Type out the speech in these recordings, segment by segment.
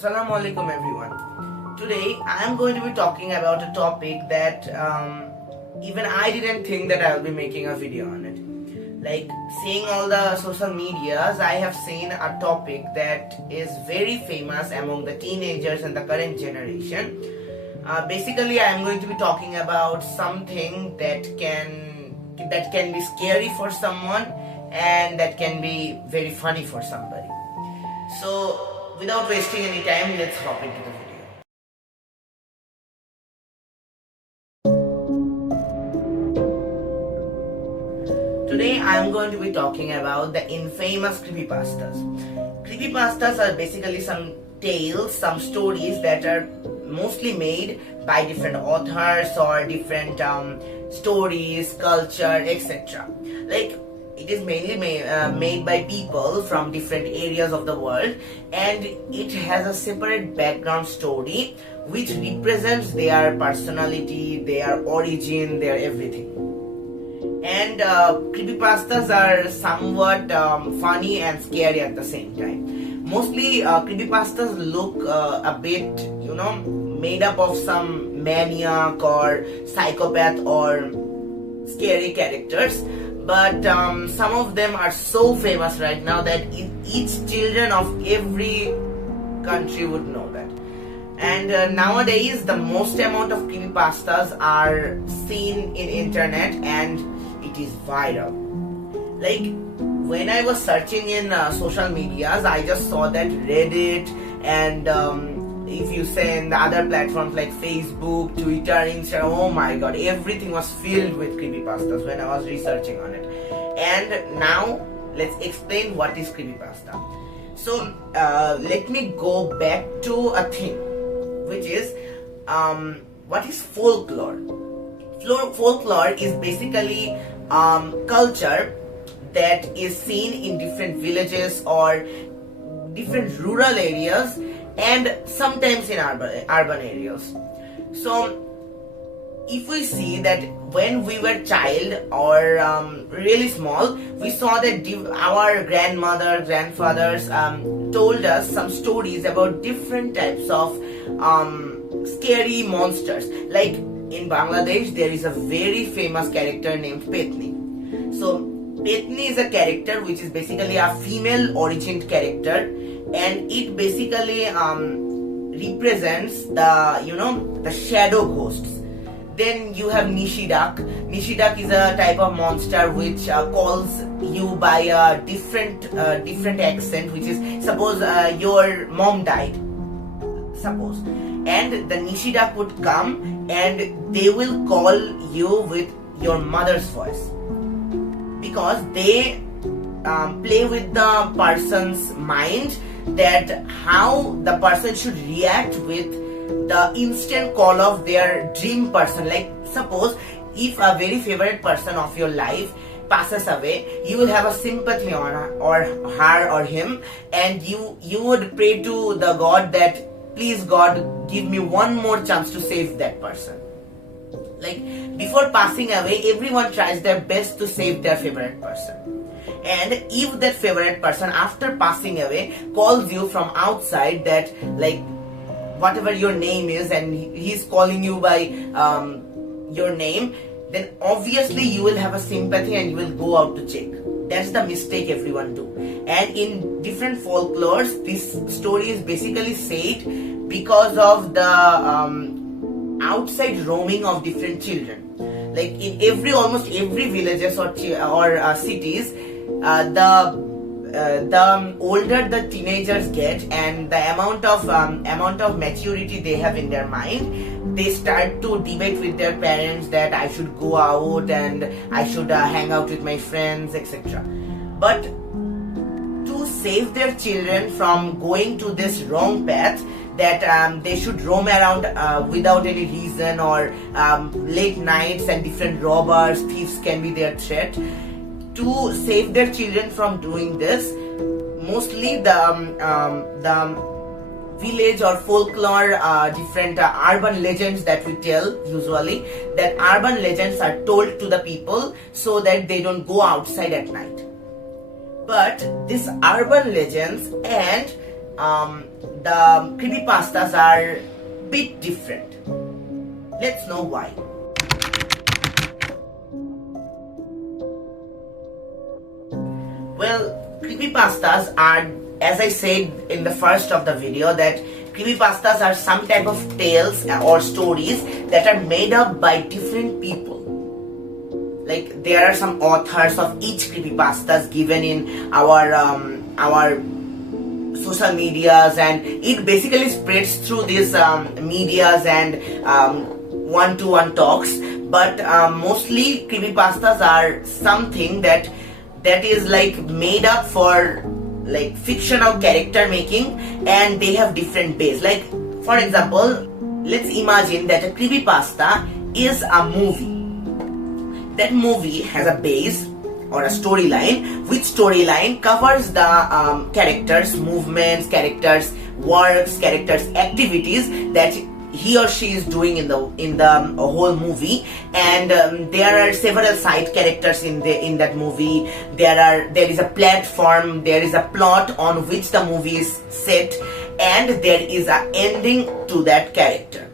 Assalamu alaikum everyone. Today I am going to be talking about a topic that even I didn't think that I will be making a video on it. Like seeing all the social medias, I have seen a topic that is very famous among the teenagers and the current generation. Basically I am going to be talking about something that can be scary for someone and that can be very funny for somebody. So without wasting any time, let's hop into the video. Today I am going to be talking about the infamous creepypastas. Creepypastas are basically some tales, some stories that are mostly made by different authors or different stories, culture, etc. Like it is mainly made by people from different areas of the world, and it has a separate background story which represents their personality, their origin, their everything. And creepypastas are somewhat funny and scary at the same time. Mostly creepypastas look a bit, made up of some maniac or psychopath or scary characters. But some of them are so famous right now that each children of every country would know that. And nowadays the most amount of creepypastas are seen in internet and it is viral. Like when I was searching in social medias, I just saw that Reddit and if you say in the other platforms like Facebook, Twitter, Instagram, oh my god, everything was filled with creepypastas when I was researching on it. And now let's explain what is creepypasta. So let me go back to a thing, which is what is folklore. Folklore is basically culture that is seen in different villages or different rural areas and sometimes in urban areas. So if we see that when we were child or really small, we saw that our grandmother, grandfathers told us some stories about different types of scary monsters. Like in Bangladesh, there is a very famous character named Petni. So Petni is a character which is basically a female origined character, and it basically represents the shadow ghosts. Then you have Nishidak. Nishidak is a type of monster which calls you by a different accent, which is suppose your mom died, suppose, and the Nishidak would come and they will call you with your mother's voice, because they play with the person's mind, that how the person should react with the instant call of their dream person. Like suppose if a very favorite person of your life passes away, you will have a sympathy on her or him, and you would pray to the God that please God, give me one more chance to save that person. Like before passing away, everyone tries their best to save their favorite person. And if that favorite person after passing away calls you from outside, that like whatever your name is, and he's calling you by your name, then obviously you will have a sympathy and you will go out to check. That's the mistake everyone do. And in different folklores, this story is basically said because of the outside roaming of different children. Like in almost every villages or cities, the older the teenagers get and the amount of maturity they have in their mind, they start to debate with their parents that I should go out and I should hang out with my friends, etc. But to save their children from going to this wrong path, that they should roam around without any reason, or late nights and different robbers, thieves can be their threat. To save their children from doing this, mostly the village or folklore, different urban legends that we tell usually, that urban legends are told to the people so that they don't go outside at night. But these urban legends and the creepypastas are bit different. Let's know why. Well, creepypastas are, as I said in the first of the video, that creepypastas are some type of tales or stories that are made up by different people. Like, there are some authors of each creepypastas given in our social medias, and it basically spreads through these medias and one-to-one talks. But mostly creepypastas are something that is like made up for like fictional character making, and they have different base. Like, for example, let's imagine that a creepypasta is a movie. That movie has a base or a storyline, which storyline covers the characters' movements, characters' works, characters' activities that he or she is doing in the whole movie. And there are several side characters in that movie. There is a platform, there is a plot on which the movie is set, and there is an ending to that character.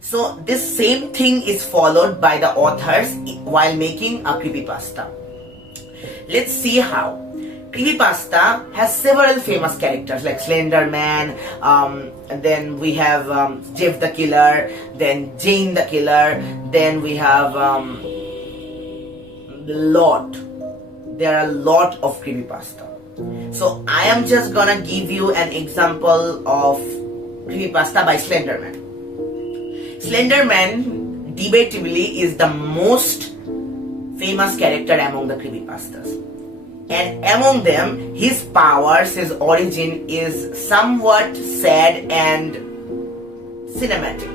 So this same thing is followed by the authors while making a creepypasta. Let's see how. Creepypasta has several famous characters like Slender Man, then we have Jeff the Killer, then Jane the Killer, then we have there are a lot of creepypasta. So I am just gonna give you an example of creepypasta by Slender Man. Slender Man debatably is the most famous character among the creepypastas. And among them, his powers, his origin is somewhat sad and cinematic.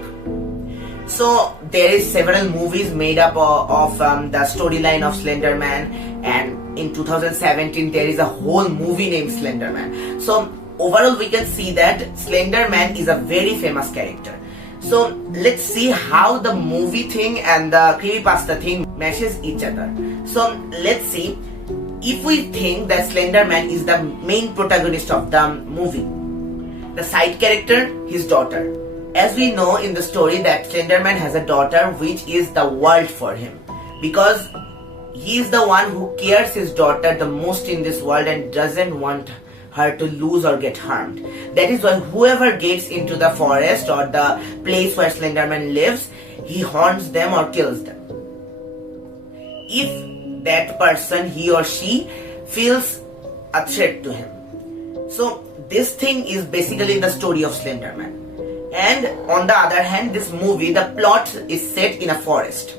So there is several movies made up of the storyline of Slender Man, and in 2017 there is a whole movie named Slender Man. So overall we can see that Slender Man is a very famous character. So let's see how the movie thing and the creepypasta thing matches each other. So let's see. If we think that Slender Man is the main protagonist of the movie, the side character, his daughter. As we know in the story that Slender Man has a daughter which is the world for him, because he is the one who cares his daughter the most in this world and doesn't want her to lose or get harmed. That is why whoever gets into the forest or the place where Slender Man lives, he haunts them or kills them. If that person, he or she, feels a threat to him. So this thing is basically the story of Slender Man. And on the other hand, this movie, the plot is set in a forest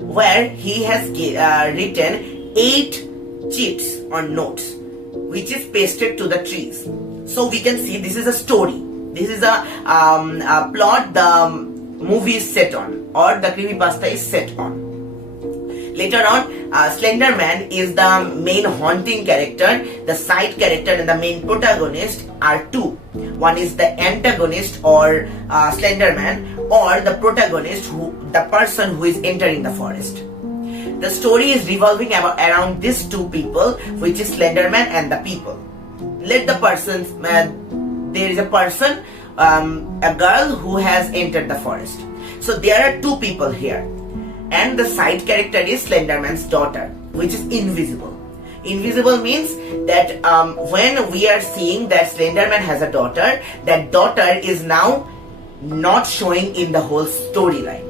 where he has written 8 cheats or notes which is pasted to the trees. So we can see this is a story. This is a plot the movie is set on, or the creepypasta is set on. Later on, Slender Man is the main haunting character. The side character and the main protagonist are two. One is the antagonist or Slender Man, or the protagonist, the person who is entering the forest. The story is revolving around these two people, which is Slender Man and the people. Let the persons, there is a person, a girl who has entered the forest. So there are two people here. And the side character is Slender Man's daughter, which is invisible. Invisible means that when we are seeing that Slender Man has a daughter, that daughter is now not showing in the whole storyline.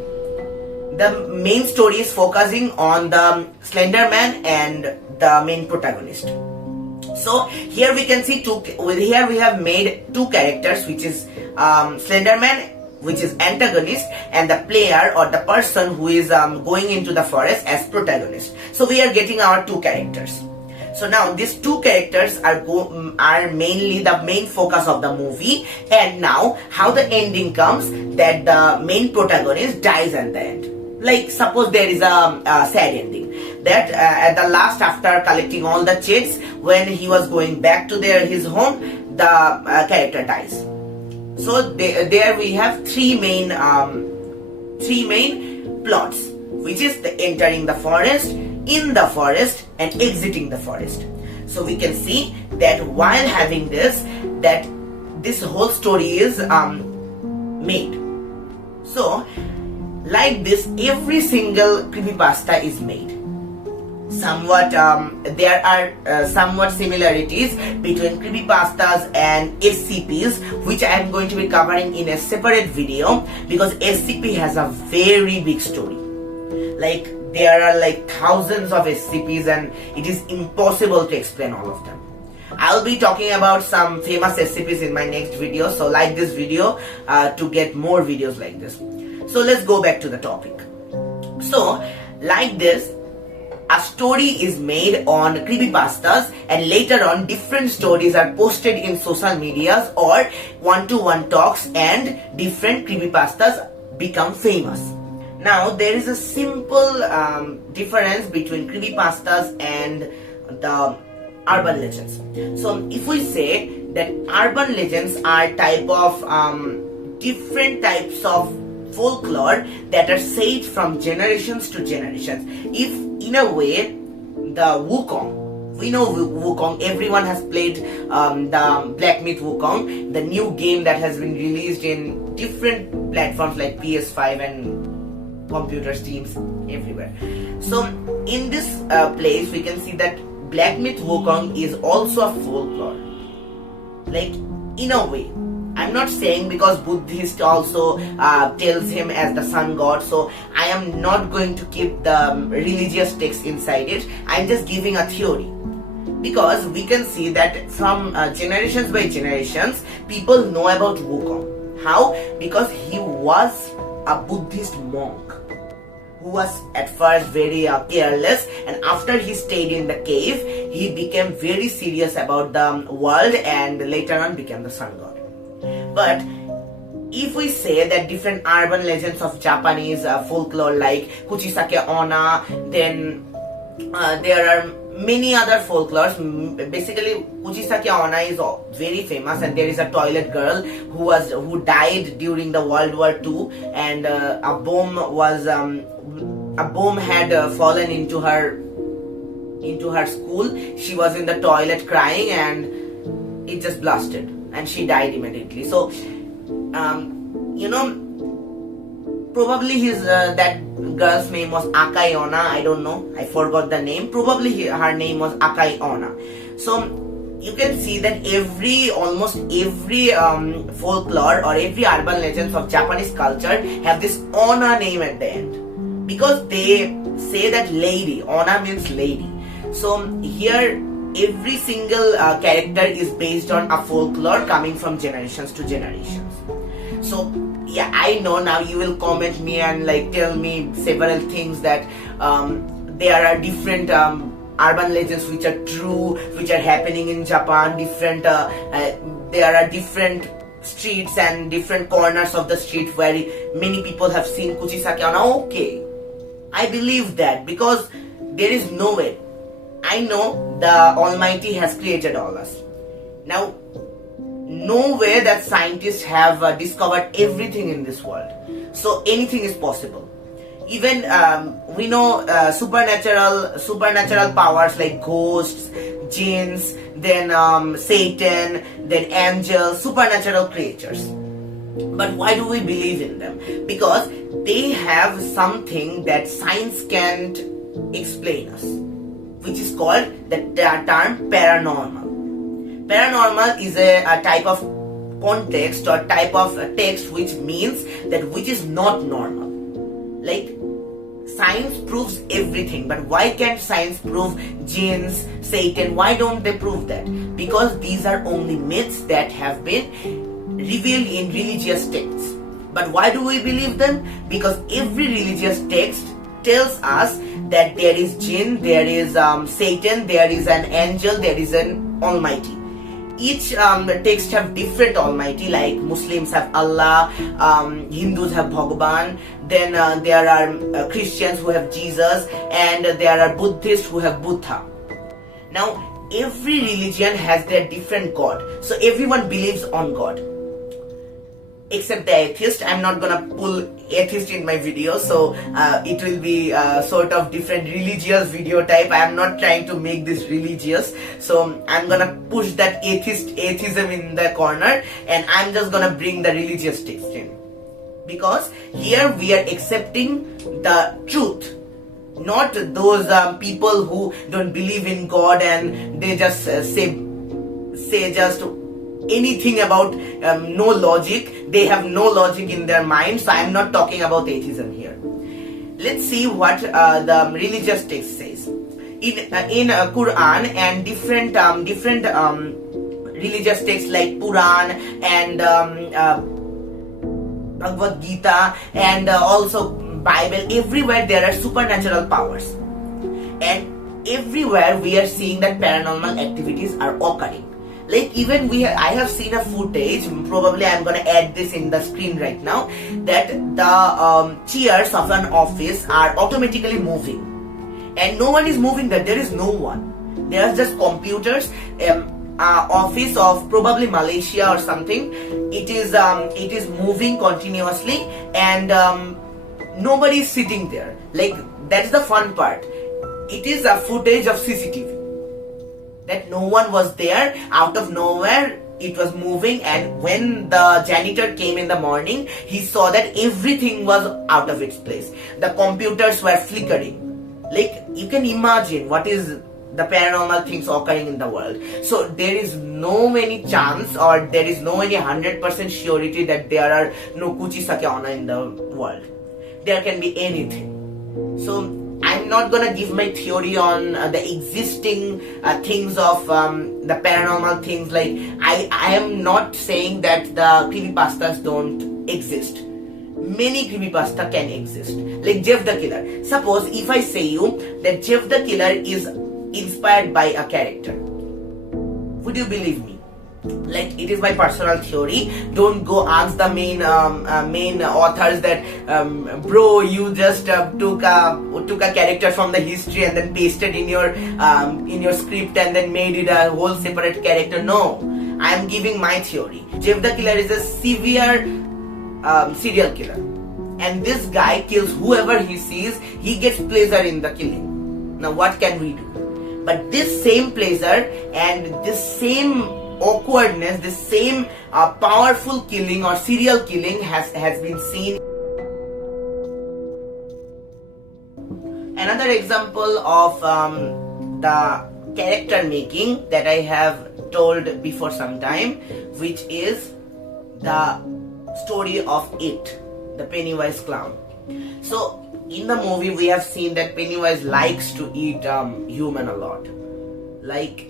The main story is focusing on the Slender Man and the main protagonist. So here we can see here we have made two characters, which is Slender Man, which is antagonist, and the player or the person who is going into the forest as protagonist. So we are getting our two characters. So now these two characters are mainly the main focus of the movie. And now how the ending comes, that the main protagonist dies at the end. Like suppose there is a sad ending, that at the last, after collecting all the cheats, when he was going back to his home, the character dies. So there we have three main plots, which is the entering the forest, in the forest, and exiting the forest. So we can see that while having this, that this whole story is made. So, like this, every single creepypasta is made. Somewhat, there are somewhat similarities between creepypastas and SCPs, which I am going to be covering in a separate video, because SCP has a very big story. Like, there are like thousands of SCPs and it is impossible to explain all of them. I'll be talking about some famous SCPs in my next video, so like this video to get more videos like this. So let's go back to the topic. So, like this, a story is made on creepypastas, and later on different stories are posted in social medias or one-to-one talks, and different creepypastas become famous. Now there is a simple difference between creepypastas and the urban legends. So if we say that urban legends are type of different types of folklore that are said from generations to generations. If in a way the Wukong, we know Wukong, everyone has played the Black Myth Wukong, the new game that has been released in different platforms like PS5 and computer Steams everywhere. So in this place we can see that Black Myth Wukong is also a folklore, like in a way. I'm not saying, because Buddhist also tells him as the sun god, so I am not going to keep the religious text inside it. I'm just giving a theory, because we can see that from generations by generations, people know about Wukong. How? Because he was a Buddhist monk who was at first very careless, and after he stayed in the cave, he became very serious about the world and later on became the sun god. But if we say that different urban legends of Japanese folklore like Kuchisake Onna, then there are many other folklores. Basically, Kuchisake Onna is very famous, and there is a toilet girl who died during the World War II, and a bomb had fallen into her school. She was in the toilet crying, and it just blasted, and she died immediately. So, probably that girl's name was Akai Onna. I don't know. I forgot the name. Probably her name was Akai Onna. So you can see that almost every folklore or every urban legends of Japanese culture have this Onna name at the end, because they say that lady. Onna means lady. So here, every single character is based on a folklore coming from generations to generations. So yeah, I know now you will comment me and like tell me several things that there are different urban legends which are true, which are happening in Japan. There are different streets and different corners of the street where many people have seen Kuchisake Onna. Okay, I believe that, because there is no way. I know the Almighty has created all us. Now, no way that scientists have discovered everything in this world. So anything is possible. Even we know supernatural powers like ghosts, jinns, then Satan, then angels, supernatural creatures. But why do we believe in them? Because they have something that science can't explain us, which is called the term paranormal. Paranormal is a type of context or type of text which means that which is not normal. Like, science proves everything, but why can't science prove jinns, Satan? Why don't they prove that? Because these are only myths that have been revealed in religious texts. But why do we believe them? Because every religious text tells us that there is jinn, there is Satan, there is an angel, there is an almighty. Each text have different almighty, like Muslims have Allah, Hindus have Bhagavan, then there are Christians who have Jesus, and there are Buddhists who have Buddha. Now, every religion has their different God, so everyone believes on God. except the atheist. I'm not gonna pull atheist in my video, so it will be sort of different religious video type. I am not trying to make this religious, so I'm gonna push that atheism in the corner, and I'm just gonna bring the religious text in, because here we are accepting the truth, not those people who don't believe in God and they just say just anything about no logic. They have no logic in their mind. So I'm not talking about atheism here. Let's see what the religious text says in Quran and different religious texts like Puran and Bhagavad Gita and also Bible. Everywhere there are supernatural powers, and everywhere we are seeing that paranormal activities are occurring. Like even I have seen a footage, probably I'm gonna add this in the screen right now, that the chairs of an office are automatically moving, and no one is moving there. There is no one. There are just computers. Office of probably Malaysia or something. It is moving continuously, and nobody is sitting there. Like that's the fun part. It is a footage of CCTV. That no one was there, out of nowhere it was moving, and when the janitor came in the morning, he saw that everything was out of its place. The computers were flickering. Like you can imagine what is the paranormal things occurring in the world. So there is no any chance, or there is no any 100% surety that there are no kuchi sake ona in the world. There can be anything. So I'm not gonna give my theory on the existing things of the paranormal things. Like I am not saying that the creepypastas don't exist. Many creepypasta can exist. Like Jeff the Killer. Suppose if I say you that Jeff the Killer is inspired by a character, would you believe me? Like it is my personal theory. Don't go ask the main authors that bro, you just took a character from the history and then pasted in your script and then made it a whole separate character. No, I am giving my theory. Jeff the Killer is a severe serial killer, and this guy kills whoever he sees. He gets pleasure in the killing. Now what can we do? But this same pleasure and this same awkwardness, this same powerful killing or serial killing has been seen. Another example of the character making that I have told before some time, which is the story of It, the Pennywise clown. So in the movie we have seen that Pennywise likes to eat human a lot, like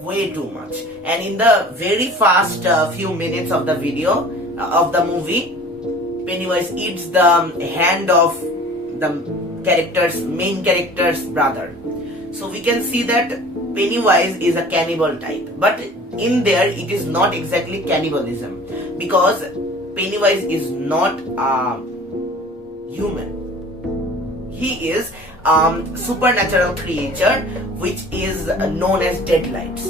way too much. And in the very first few minutes of the video of the movie, Pennywise eats the hand of the main character's brother. So we can see that Pennywise is a cannibal type, but in there it is not exactly cannibalism, because Pennywise is not human. He is supernatural creature which is known as Deadlights.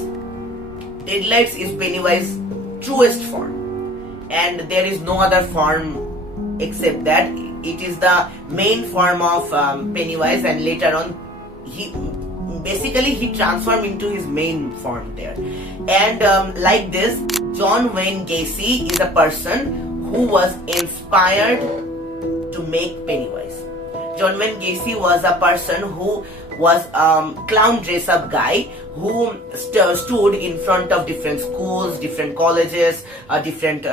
Deadlights is Pennywise's truest form, and there is no other form except that. It is the main form of Pennywise, and later on he transformed into his main form there. And like this, John Wayne Gacy is a person who was inspired to make Pennywise. John Wayne Gacy was a person who was clown dress-up guy who stood in front of different schools, different colleges, different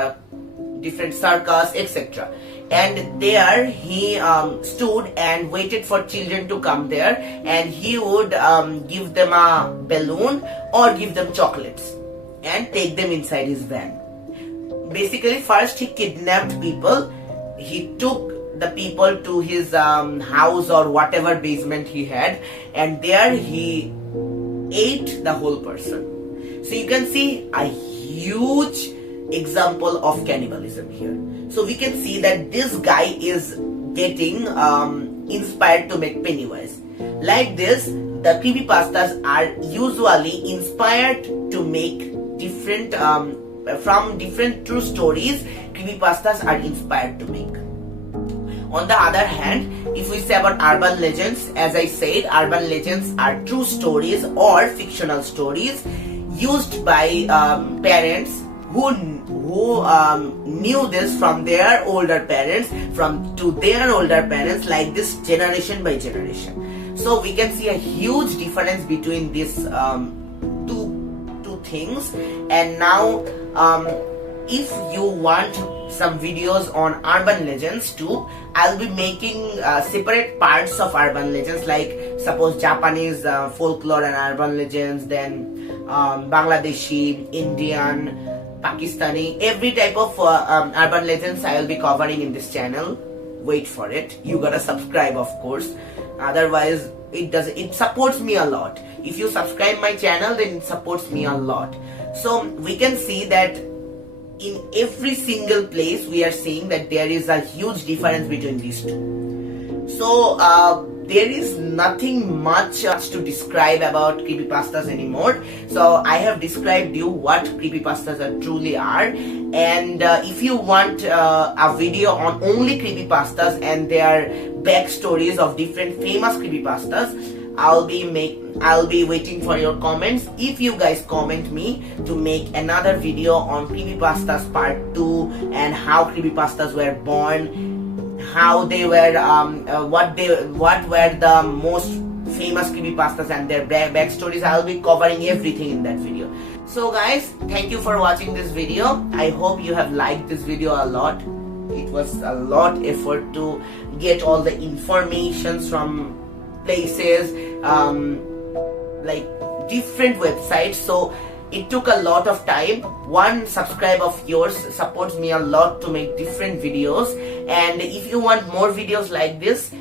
circus, etc. And there he stood and waited for children to come there, and he would give them a balloon or give them chocolates and take them inside his van. Basically, first he kidnapped people. He took the people to his house or whatever basement he had, and there he ate the whole person. So you can see a huge example of cannibalism here. So we can see that this guy is getting inspired to make Pennywise. Like this, the creepypastas are usually inspired to make different from different true stories creepypastas are inspired to make. On the other hand, if we say about urban legends, as I said, urban legends are true stories or fictional stories used by parents who knew this from their older parents, to their older parents, like this generation by generation. So we can see a huge difference between these two things. And now if you want some videos on urban legends too, I'll be making separate parts of urban legends, like suppose Japanese folklore and urban legends, then Bangladeshi, Indian, Pakistani, every type of urban legends I will be covering in this channel. Wait for it. You gotta subscribe, of course. Otherwise, it supports me a lot. If you subscribe my channel, then it supports me a lot. So we can see that in every single place we are seeing that there is a huge difference between these two. So there is nothing much to describe about creepypastas anymore. So I have described you what creepypastas truly are. And if you want a video on only creepypastas and their backstories of different famous creepypastas, I'll be waiting for your comments. If you guys comment me to make another video on creepypastas part 2 and how creepypastas were born, how they were, what were the most famous creepypastas and their backstories, I'll be covering everything in that video. So guys, thank you for watching this video. I hope you have liked this video a lot. It was a lot effort to get all the informations from places, like different websites, so it took a lot of time. One subscribe of yours supports me a lot to make different videos, and if you want more videos like this,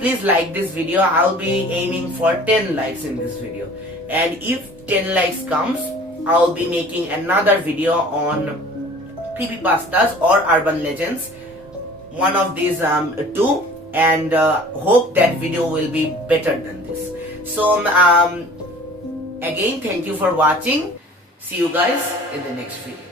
please like this video. I'll be aiming for 10 likes in this video, and if 10 likes comes, I'll be making another video on creepypastas or urban legends, one of these two, and hope that video will be better than this. So again, thank you for watching. See you guys in the next video.